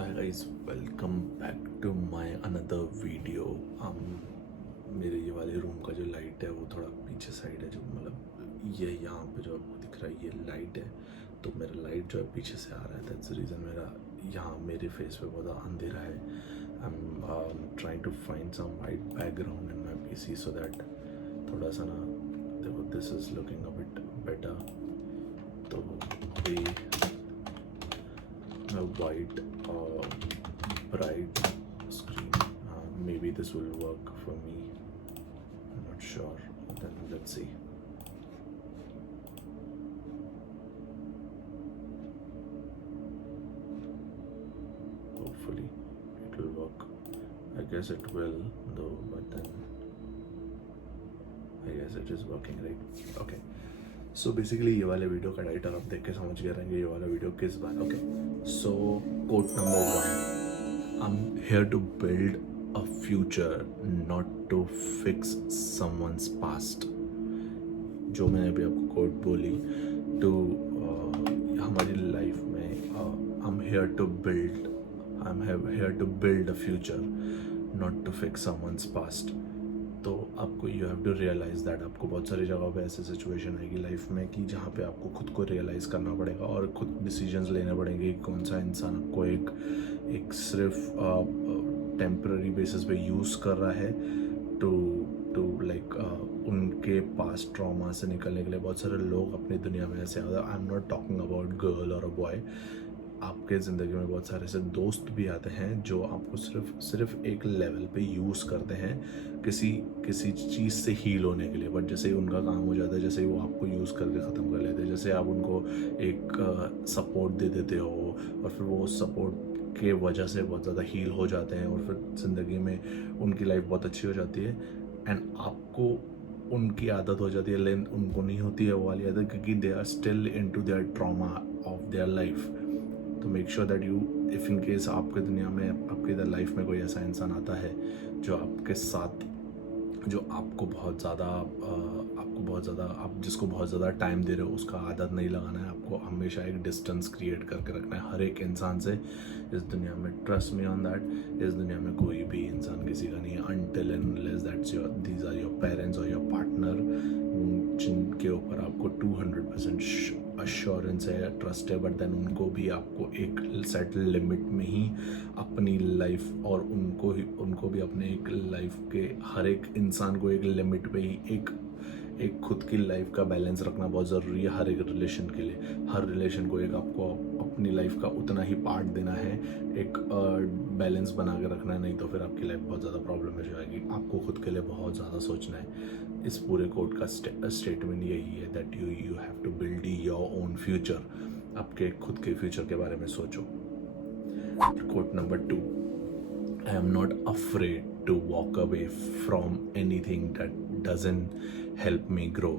So hi guys, welcome back to my another video. मेरे ये वाले रूम का जो लाइट है वो थोड़ा पीछे साइड है, जो मतलब ये यहाँ पे जो आपको दिख रहा है ये लाइट है, तो मेरा लाइट जो है पीछे से आ रहा है. दैट्स द रीज़न मेरा यहाँ मेरे फेस पे बहुत अंधेरा है. I am trying to find some white background in my PC so that थोड़ा सा ना देखो this is looking a bit better. तो अभी a white bright screen, maybe this will work for me, I'm not sure, but then let's see. Hopefully it will work. I guess it will though, but then I guess it is working, right? Okay. So basically ये वाले video का title आप देख के समझ गए रहेंगे ये वाला वीडियो किस बात. Okay, so quote number 1, I am here to build a future not to fix someone's past. जो मैंने अभी आपको कोट बोली टू हमारी लाइफ में I am here to build a future not to fix someone's past. तो आपको you have to realise that आपको बहुत सारी जगह पे ऐसे सिचुएशन आएगी लाइफ में कि जहाँ पे आपको खुद को रियलाइज़ करना पड़ेगा और खुद डिसीजंस लेने पड़ेंगे कि कौन सा इंसान आपको एक सिर्फ टेम्पररी बेसिस पे यूज़ कर रहा है टू लाइक उनके पास ट्रॉमा से निकलने के लिए. बहुत सारे लोग अपनी दुनिया में ऐसे आते हैं. I am not talking about girl और अ बॉय. आपके ज़िंदगी में बहुत सारे ऐसे दोस्त भी आते हैं जो आपको सिर्फ एक लेवल पे यूज़ करते हैं किसी चीज़ से हील होने के लिए. बट जैसे ही उनका काम हो जाता है, जैसे ही वो आपको यूज़ करके ख़त्म कर लेते हैं, जैसे आप उनको एक सपोर्ट दे देते हो और फिर वो सपोर्ट के वजह से बहुत ज़्यादा हील हो जाते हैं और फिर ज़िंदगी में उनकी लाइफ बहुत अच्छी हो जाती है एंड आपको उनकी आदत हो जाती है लेकिन उनको नहीं होती है वो वाली आदत, क्योंकि they are still into their trauma of their life. तो make sure that you if in case आपके दुनिया में आपके इधर लाइफ में कोई ऐसा इंसान आता है जो आपके साथ जो आपको बहुत ज़्यादा आप जिसको बहुत ज़्यादा टाइम दे रहे हो, उसका आदत नहीं लगाना है. आपको हमेशा एक डिस्टेंस क्रिएट करके रखना है हर एक इंसान से इस दुनिया में. Trust me on that. इस दुनिया में कोई भी इंसान किसी का नहीं है until and unless that's these are your parents और योर पार्टनर, जिनके ऊपर आपको 200% अश्योरेंस है, ट्रस्ट है. बट देन उनको भी आपको एक सेट लिमिट में ही अपनी लाइफ और उनको भी अपने एक लाइफ के हर एक इंसान को एक लिमिट पे ही एक खुद की लाइफ का बैलेंस रखना बहुत ज़रूरी है हर एक रिलेशन के लिए. हर रिलेशन को एक आपको अपनी लाइफ का उतना ही पार्ट देना है, एक बैलेंस बना के रखना है, नहीं तो फिर आपकी लाइफ बहुत ज़्यादा प्रॉब्लम में जाएगी. आपको खुद के लिए बहुत ज़्यादा सोचना है. इस पूरे कोट का स्टेटमेंट यही है that you have to build your own future. आपके खुद के फ्यूचर के बारे में सोचो. Quote number 2, I am not afraid to walk away from anything that doesn't help me grow.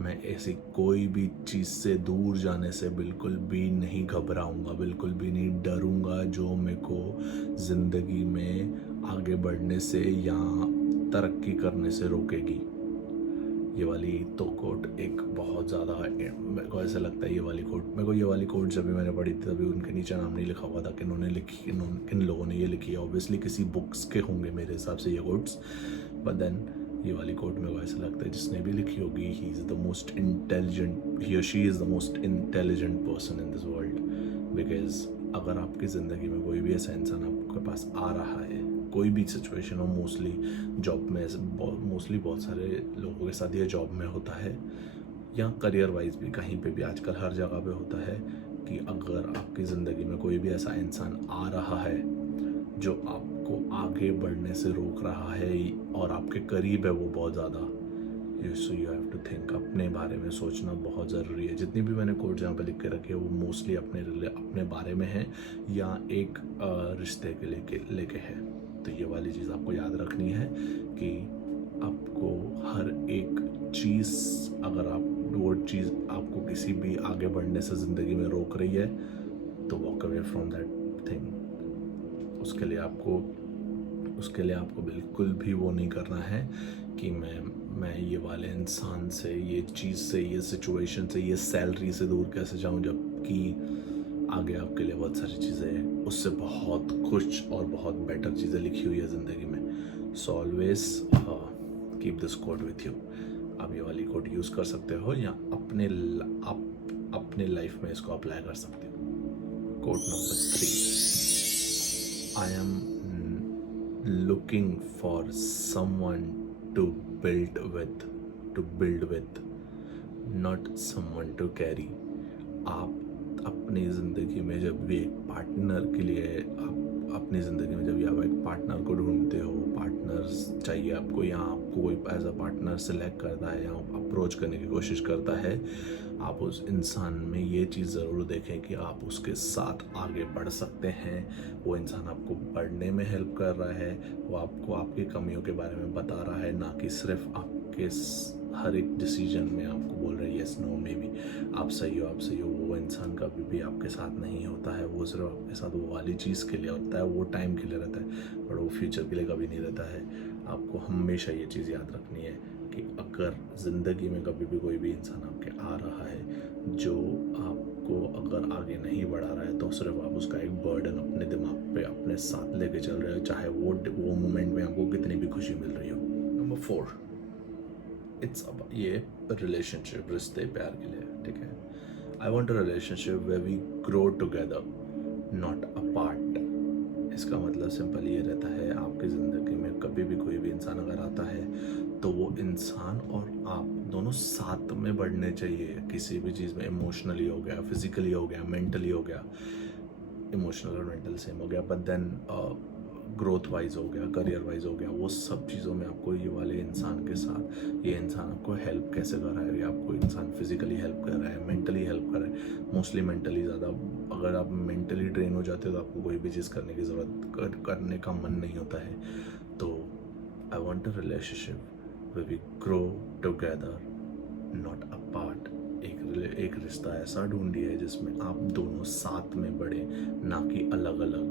मैं ऐसी कोई भी चीज़ से दूर जाने से बिल्कुल भी नहीं घबराऊंगा, बिल्कुल भी नहीं डरूंगा जो मेरे को ज़िंदगी में आगे बढ़ने से या तरक्की करने से रोकेगी. ये वाली तो कोट एक बहुत ज़्यादा मेरे को ऐसा लगता है ये वाली कोट जब भी मैंने पढ़ी थी तभी उनके नीचे नाम नहीं लिखा हुआ था किन लोगों ने ये लिखी है. ऑब्वियसली किसी बुक्स के होंगे मेरे हिसाब से ये कोट्स. बट देन ये वाली कोट मेरे को ऐसा लगता है जिसने भी लिखी होगी he is the most intelligent, he और she is the most intelligent person in this world. Because अगर आपकी ज़िंदगी में कोई भी ऐसा इंसान आपके पास आ रहा है, कोई भी सिचुएशन हो, मोस्टली जॉब में मोस्टली बहुत सारे लोगों के साथ ये जॉब में होता है या करियर वाइज भी कहीं पे भी आजकल हर जगह पे होता है कि अगर आपकी ज़िंदगी में कोई भी ऐसा इंसान आ रहा है जो आपको आगे बढ़ने से रोक रहा है और आपके करीब है वो बहुत ज़्यादा, so you have to think. अपने बारे में सोचना बहुत ज़रूरी है. जितनी भी मैंने कोट जहाँ पे लिख के रखे हैं वो मोस्टली अपने बारे में है या एक रिश्ते के लेके है. तो ये वाली चीज़ आपको याद रखनी है कि आपको हर एक चीज़, अगर वो चीज़ आपको किसी भी आगे बढ़ने से ज़िंदगी में रोक रही है तो walk away from that thing. उसके लिए आपको बिल्कुल भी वो नहीं करना है कि मैं ये वाले इंसान से, ये चीज़ से, ये सिचुएशन से, ये सैलरी से दूर कैसे जाऊं, जबकि आगे आपके लिए बहुत सारी चीज़ें उससे बहुत कुछ और बहुत बेटर चीज़ें लिखी हुई है ज़िंदगी में. So always keep this quote with you. आप ये वाली कोट यूज़ कर सकते हो या आप अपने लाइफ में इसको अप्लाई कर सकते हो. Quote number 3. I am looking for someone to build with, not someone to carry. आप अपनी ज़िंदगी में जब भी एक पार्टनर के लिए आप अपनी ज़िंदगी में जब भी आप एक पार्टनर को ढूंढते हो, पार्टनर्स चाहिए आपको या आपको कोई एज अ पार्टनर सेलेक्ट करता है या अप्रोच करने की कोशिश करता है, आप उस इंसान में ये चीज़ ज़रूर देखें कि आप उसके साथ आगे बढ़ सकते हैं. वो इंसान आपको बढ़ने में हेल्प कर रहा है, वो आपको आपकी कमियों के बारे में बता रहा है, ना कि सिर्फ आपके हर एक डिसीजन में आपको बोल रहे हैं यस नो मे बी आप सही हो. वो इंसान कभी भी आपके साथ नहीं होता है. वो सिर्फ आपके साथ वो वाली चीज़ के लिए होता है, वो टाइम के लिए रहता है, बट वो फ्यूचर के लिए कभी नहीं रहता है. आपको हमेशा ये चीज़ याद रखनी है कि अगर ज़िंदगी में कभी भी कोई भी इंसान आपके आ रहा है जो आपको अगर आगे नहीं बढ़ा रहा है, तो सिर्फ आप उसका एक बर्डन अपने दिमाग पे अपने साथ लेके चल रहे हो, चाहे वो मोमेंट में आपको कितनी भी खुशी मिल रही हो. नंबर 4. ये रिलेशनशिप, रिश्ते, प्यार के लिए, ठीक है. I want a relationship where we grow together, not apart. इसका मतलब सिंपल ये रहता है, आपकी ज़िंदगी में कभी भी कोई भी इंसान अगर आता है तो वो इंसान और आप दोनों साथ में बढ़ने चाहिए. किसी भी चीज़ में इमोशनली हो गया, फिजिकली हो गया, मेंटली हो गया. इमोशनल और मेंटल सेम हो गया, बट देन ग्रोथ वाइज हो गया, करियर वाइज हो गया, वो सब चीज़ों में आपको ये वाले इंसान के साथ ये इंसान आपको हेल्प कैसे कर रहा है. आपको इंसान फिजिकली हेल्प कर रहा है, मेंटली हेल्प कर रहा है, मोस्टली मेंटली ज़्यादा. अगर आप मेंटली ड्रेन हो जाते हो तो आपको कोई भी चीज़ करने की ज़रूरत करने का मन नहीं होता है. तो आई want a relationship where we grow together, not apart. एक रिश्ता ऐसा ढूंढिए जिसमें आप दोनों साथ में बढ़े, ना कि अलग अलग.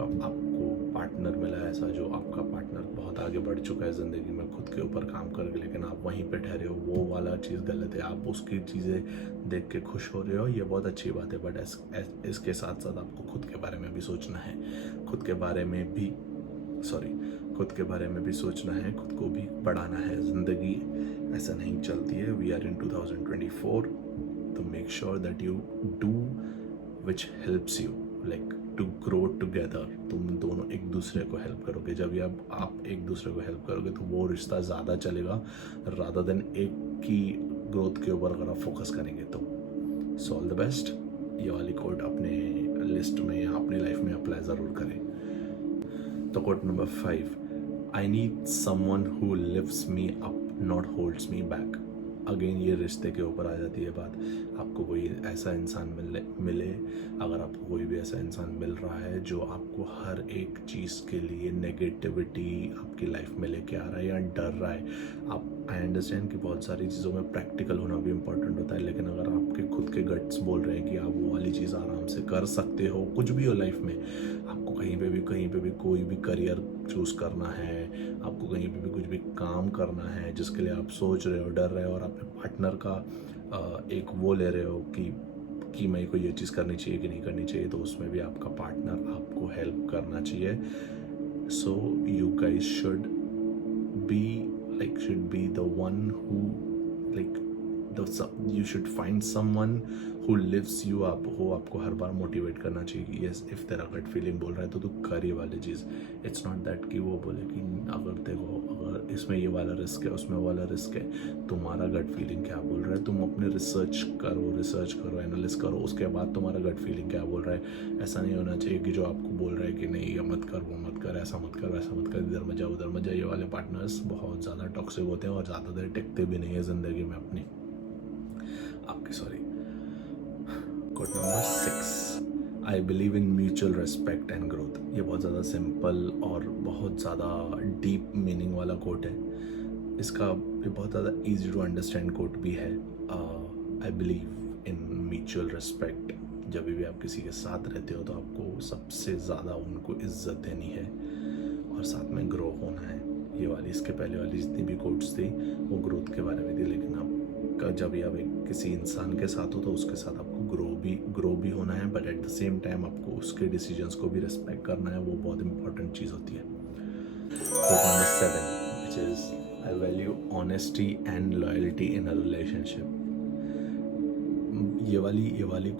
आपको पार्टनर मिला ऐसा जो आपका पार्टनर बहुत आगे बढ़ चुका है ज़िंदगी में खुद के ऊपर काम करके, लेकिन आप वहीं पे ठहरे हो, वो वाला चीज़ गलत है. आप उसकी चीज़ें देख के खुश हो रहे हो, ये बहुत अच्छी बात है, बट इसके साथ साथ आपको खुद के बारे में भी सोचना है. खुद के बारे में भी सोचना है, खुद को भी बढ़ाना है. ज़िंदगी ऐसा नहीं चलती है. वी आर इन 2024, तो make sure that you do which helps you, like to grow together. तुम दोनों एक दूसरे को हेल्प करोगे. जब भी आप एक दूसरे को हेल्प करोगे तो वो रिश्ता ज़्यादा चलेगा रादर देन एक की ग्रोथ के ऊपर अगर आप फोकस करेंगे तो. So all the best. ये वाली कोट अपने लिस्ट में या अपनी लाइफ में अप्लाई ज़रूर करें. तो coat number 5. I need someone who lifts me up, not holds me back. Again ये रिश्ते के ऊपर आ जाती है बात. आपको कोई ऐसा इंसान मिले, अगर आपको कोई भी ऐसा इंसान मिल रहा है जो आपको हर एक चीज़ के लिए नेगेटिविटी आपकी लाइफ में लेके आ रहा है या डर रहा है. आई अंडरस्टैंड कि बहुत सारी चीज़ों में प्रैक्टिकल होना भी इम्पोर्टेंट होता है, लेकिन अगर आपके खुद के गट्स बोल रहे हैं कि आप वो वाली चीज़ आराम से कर सकते हो, कुछ भी हो लाइफ में, आपको कहीं पे भी कोई भी करियर चूज़ करना है, आपको कहीं पे भी कुछ भी काम करना है जिसके लिए आप सोच रहे हो, डर रहे हो, और अपने पार्टनर का एक वो ले रहे हो कि मेरे को ये चीज़ करनी चाहिए कि नहीं करनी चाहिए, तो उसमें भी आपका पार्टनर आपको हेल्प करना चाहिए. So you guys should be the one who you should find someone who lifts you up, हो आपको हर बार मोटिवेट करना चाहिए कि यस, इफ तेरा गट फीलिंग बोल रहा है तो तू कर ये वाली चीज़. इट्स नॉट दैट कि वो बोले कि अगर देखो अगर इसमें ये वाला रिस्क है, उसमें वाला रिस्क है, तुम्हारा गट फीलिंग क्या बोल रहा है, तुम अपने रिसर्च करो, एनालिस करो, उसके बाद तुम्हारा गट फीलिंग क्या बोल रहा है. ऐसा नहीं होना चाहिए कि जो आपको बोल रहा है कि नहीं ये मत कर, वो मत कर, ऐसा मत कर, वैसा मत कर, इधर मत जा उधर मत जा. ये वाले पार्टनर्स बहुत ज़्यादा टॉक्सिक होते हैं और ज़्यादा देर टिकते भी नहीं है ज़िंदगी में अपनी आपकी. Sorry. Quote number 6. I believe in mutual respect and growth. ये बहुत ज़्यादा सिंपल और बहुत ज़्यादा डीप मीनिंग वाला कोट है. इसका ये बहुत ज़्यादा इजी टू अंडरस्टैंड कोट भी है. आई बिलीव इन म्यूचुअल रिस्पेक्ट. जब भी आप किसी के साथ रहते हो तो आपको सबसे ज़्यादा उनको इज्जत देनी है और साथ में ग्रो होना है. ये वाली इसके पहले वाली जितनी भी कोट्स थी वो ग्रोथ के बारे में थी, लेकिन अब जब भी आप किसी इंसान के साथ हो तो उसके साथ आपको ग्रो भी होना है, but at the same time आपको उसके डिसीजंस को भी रिस्पेक्ट करना है। वो बहुत इंपॉर्टेंट चीज़ होती है। Quote number 7 which is I value honesty and loyalty in a relationship। ये वाली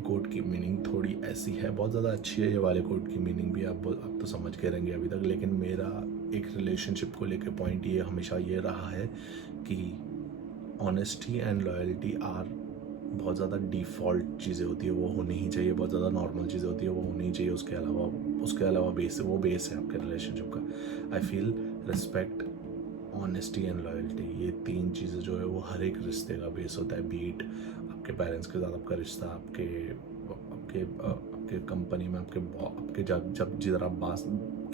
कोट की मीनिंग थोड़ी ऐसी है, बहुत ज़्यादा अच्छी है। ये वाले कोट की मीनिंग भी आप तो समझ के रहेंगे अभी तक, लेकिन मेरा एक रिलेशनशिप को लेके पॉइंट ये हमेशा ये रहा है कि ऑनेस्टी एंड लॉयल्टी आर बहुत ज़्यादा डिफ़ॉल्ट चीज़ें होती है, वो होनी ही चाहिए। बहुत ज़्यादा नॉर्मल चीज़ें होती है, वो होनी ही चाहिए। उसके अलावा बेस है आपके रिलेशनशिप का। I feel respect, honesty and loyalty, ये 3 चीज़ें जो है वो हर एक रिश्ते का बेस होता है। बीट आपके पेरेंट्स के साथ आपका रिश्ता, आपके कंपनी में आपके जब जिधर आप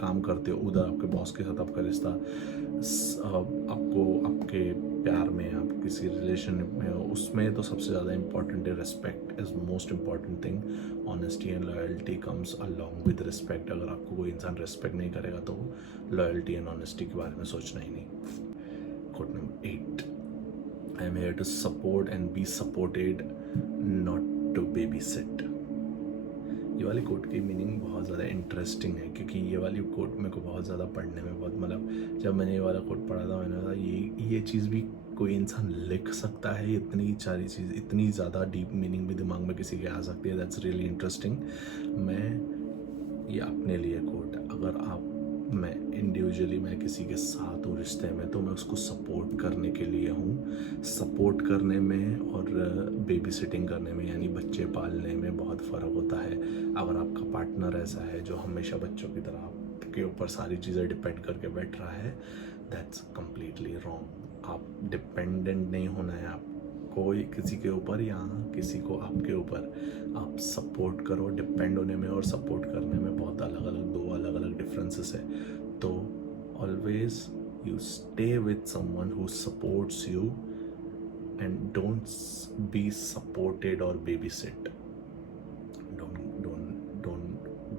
काम करते हो उधर आपके बॉस के साथ आपका रिश्ता, आपको आपके प्यार में, आप किसी रिलेशन में हो, उसमें तो सबसे ज़्यादा इम्पॉर्टेंट है respect is most important thing. Honesty and loyalty comes along with respect. अगर आपको कोई इंसान रिस्पेक्ट नहीं करेगा तो लॉयल्टी एंड ऑनेस्टी के बारे में सोचना ही नहीं। Quote number 8 I am here to support and be supported, not to babysit. ये वाली कोट की मीनिंग बहुत ज़्यादा इंटरेस्टिंग है, क्योंकि ये वाली कोट मेरे को बहुत ज़्यादा पढ़ने में बहुत, मतलब जब मैंने ये वाला कोट पढ़ा था मैंने कहा ये चीज़ भी कोई इंसान लिख सकता है। इतनी सारी चीज़, इतनी ज़्यादा डीप मीनिंग भी दिमाग में किसी के आ सकती है। That's really interesting. ये अपने लिए कोट, अगर मैं किसी के साथ हूँ रिश्ते में तो मैं उसको सपोर्ट करने के लिए हूँ। सपोर्ट करने में और बेबी सिटिंग करने में, यानी बच्चे पालने में बहुत फ़र्क होता है। अगर आपका पार्टनर ऐसा है जो हमेशा बच्चों की तरह आपके ऊपर सारी चीज़ें डिपेंड करके बैठ रहा है, दैट्स कम्प्लीटली रॉन्ग। आप डिपेंडेंट नहीं होना है आप कोई किसी के ऊपर या किसी को आपके ऊपर। आप सपोर्ट करो। डिपेंड होने में और सपोर्ट करने में बहुत दो अलग अलग डिफरेंसेस है। तो always you stay with someone who supports you and don't be supported और babysit. Don't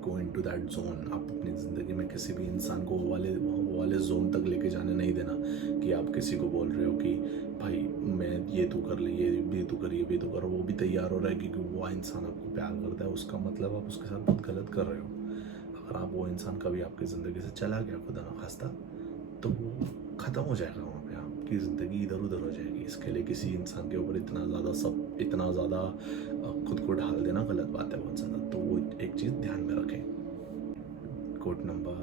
go into that zone. आप अपनी ज़िंदगी में किसी भी इंसान को वो वाले जोन तक लेके जाने नहीं देना कि आप किसी को बोल रहे हो कि भाई मैं ये तू कर ले, ये भी तू कर, ये भी तू कर। वो भी तैयार हो रहा है क्योंकि वो इंसान आपको प्यार करता है, उसका मतलब आप उसके साथ बहुत गलत कर रहे हो। अगर आप वो इंसान कभी आपकी ज़िंदगी से चला गया खुदा ना खास्ता, तो वो ख़त्म हो जाएगा। वहाँ पे आपकी ज़िंदगी इधर उधर हो जाएगी। इसके लिए किसी इंसान के ऊपर इतना ज़्यादा खुद को ढाल देना गलत बात है बहुत ज़्यादा। तो वो एक चीज़ ध्यान में रखें। Quote number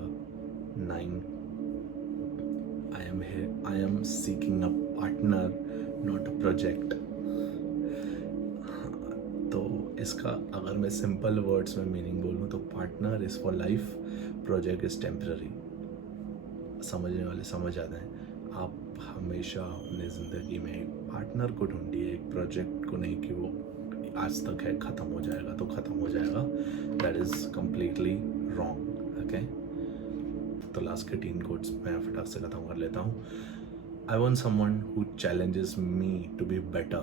9 I am seeking a partner, not a project। तो इसका अगर मैं सिंपल वर्ड्स में मीनिंग बोलूँ तो partner is for life, project is temporary. समझने वाले समझ आते हैं। आप हमेशा अपने ज़िंदगी में एक पार्टनर को ढूंढिए, एक प्रोजेक्ट को नहीं कि वो आज तक है, ख़त्म हो जाएगा तो ख़त्म हो जाएगा। That is completely wrong. Okay, तो लास्ट के 3 कोट्स मैं फटाक से ख़त्म कर लेता हूँ। I want someone who challenges me to be better.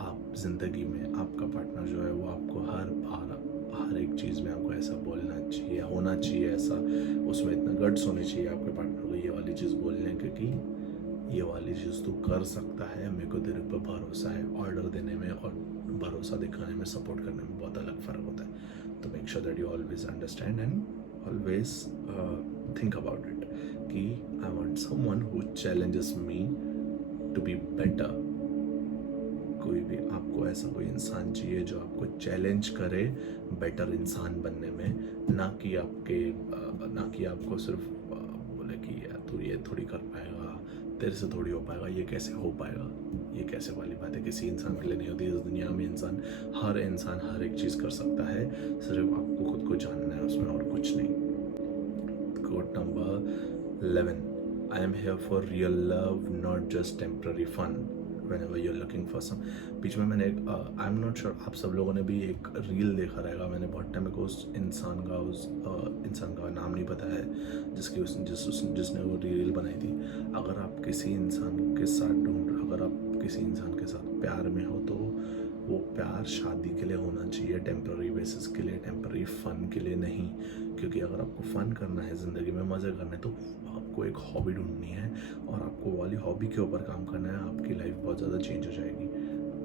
आप ज़िंदगी में आपका पार्टनर जो है वो आपको हर एक चीज़ में आपको ऐसा बोलना चाहिए, होना चाहिए ऐसा, उसमें इतना गट्स होने चाहिए आपके पार्टनर को ये वाली चीज़ बोलने के कि ये वाली चीज़ तू कर सकता है, मेरे को तेरे पर भरोसा है। ऑर्डर देने में और भरोसा दिखाने में, सपोर्ट करने में बहुत अलग फ़र्क होता है। तो make sure that you always understand and always think about it कि I want someone who challenges me to be better. कोई भी आपको ऐसा कोई इंसान चाहिए जो आपको चैलेंज करे बेटर इंसान बनने में, ना कि आपको सिर्फ बोले कि यार तू ये थोड़ी कर पाएगा, तेरे से थोड़ी हो पाएगा, ये कैसे हो पाएगा। ये कैसे वाली बात है, किसी इंसान के लिए नहीं होती। इस दुनिया में हर इंसान हर एक चीज़ कर सकता है, सिर्फ आपको खुद को जानना है उसमें और कुछ नहीं। Quote number 11 I am here for real love, not just temporary fun. Whenever you're looking for some, बीच में मैंने आई एम नॉट श्योर आप सब लोगों ने भी एक रील देखा रहेगा। मैंने बहुत टाइम को उस इंसान का नाम नहीं पता है जिसने वो रील बनाई थी। अगर आप किसी इंसान के साथ प्यार में हो तो वो प्यार शादी के लिए होना चाहिए, टेम्पररी बेसिस के लिए, टेम्पररी फ़न के लिए नहीं। क्योंकि अगर आपको फ़न करना है, ज़िंदगी में मज़े करने हैं, तो आपको एक हॉबी ढूंढनी है और आपको वाली हॉबी के ऊपर काम करना है। आपकी लाइफ बहुत ज़्यादा चेंज हो जाएगी।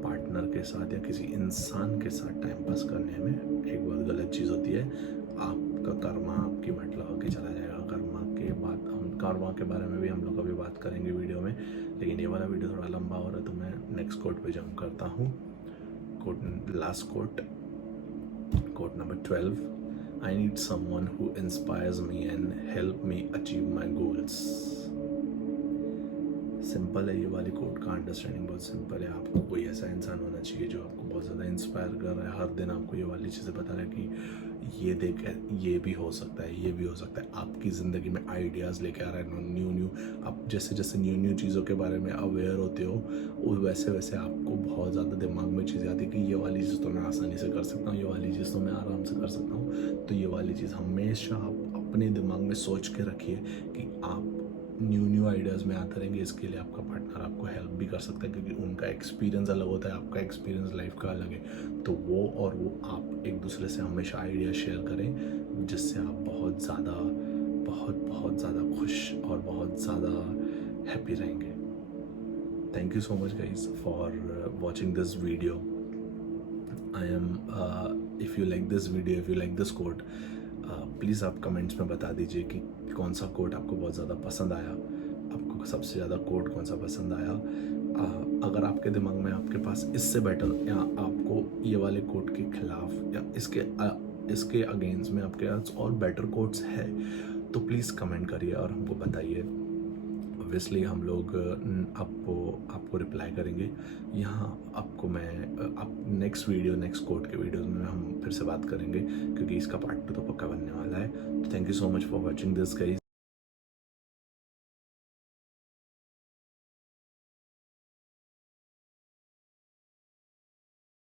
पार्टनर के साथ या किसी इंसान के साथ टाइम पास करने में एक बहुत गलत चीज़ होती है। आपका कर्मा आपकी मट लगा के चला जाएगा। कर्मा के बारे में भी हम लोग अभी बात करेंगे वीडियो में, लेकिन ये वाला वीडियो थोड़ा लंबा हो रहा है तो मैं नेक्स्ट कोट पे जंप करता हूँ। Last quote number 12, I need someone who inspires me and help me achieve my goals. Simple है ये वाली कोट का अंडरस्टैंडिंग, बहुत सिंपल है। आपको कोई ऐसा इंसान होना चाहिए जो आपको बहुत ज़्यादा इंस्पायर कर रहा है, हर दिन आपको ये वाली चीज़ें बता रहा है कि ये देख, ये भी हो सकता है, ये भी हो सकता है। आपकी ज़िंदगी में आइडियाज़ लेके आ रहा है न्यू। आप जैसे जैसे न्यू चीज़ों के बारे में अवेयर होते हो, वैसे वैसे आपको बहुत ज़्यादा दिमाग में चीज़ें आती है कि ये वाली चीज़ तो मैं आसानी से कर सकता हूँ, ये वाली चीज़ तो मैं आराम से कर सकता हूँ। तो ये वाली चीज़ हमेशा आप अपने दिमाग में सोच के रखिए कि आप न्यू आइडियाज़ में आते रहेंगे। इसके लिए आपका पार्टनर आपको हेल्प भी कर सकता है, क्योंकि उनका एक्सपीरियंस अलग होता है, आपका एक्सपीरियंस लाइफ का अलग है। तो वो आप एक दूसरे से हमेशा आइडिया शेयर करें, जिससे आप बहुत ज़्यादा खुश और बहुत ज़्यादा हैप्पी रहेंगे। Thank you so much guys for watching this video. If you like this video, if you like this quote, please आप कमेंट्स में बता दीजिए कि कौन सा कोट आपको बहुत ज़्यादा पसंद आया, आपको सबसे ज़्यादा कोट कौन सा पसंद आया। अगर आपके दिमाग में आपके पास इससे बेटर या आपको ये वाले कोट के खिलाफ या इसके अगेंस्ट में आपके पास और बेटर कोट्स है तो प्लीज़ कमेंट करिए और हमको बताइए। ऑब्वियसली हम लोग आपको रिप्लाई करेंगे। यहाँ आपको मैं नेक्स्ट कोट के वीडियोस में हम फिर से बात करेंगे, क्योंकि इसका पार्ट 2 तो पक्का बनने वाला है। तो thank you so much for watching this guys.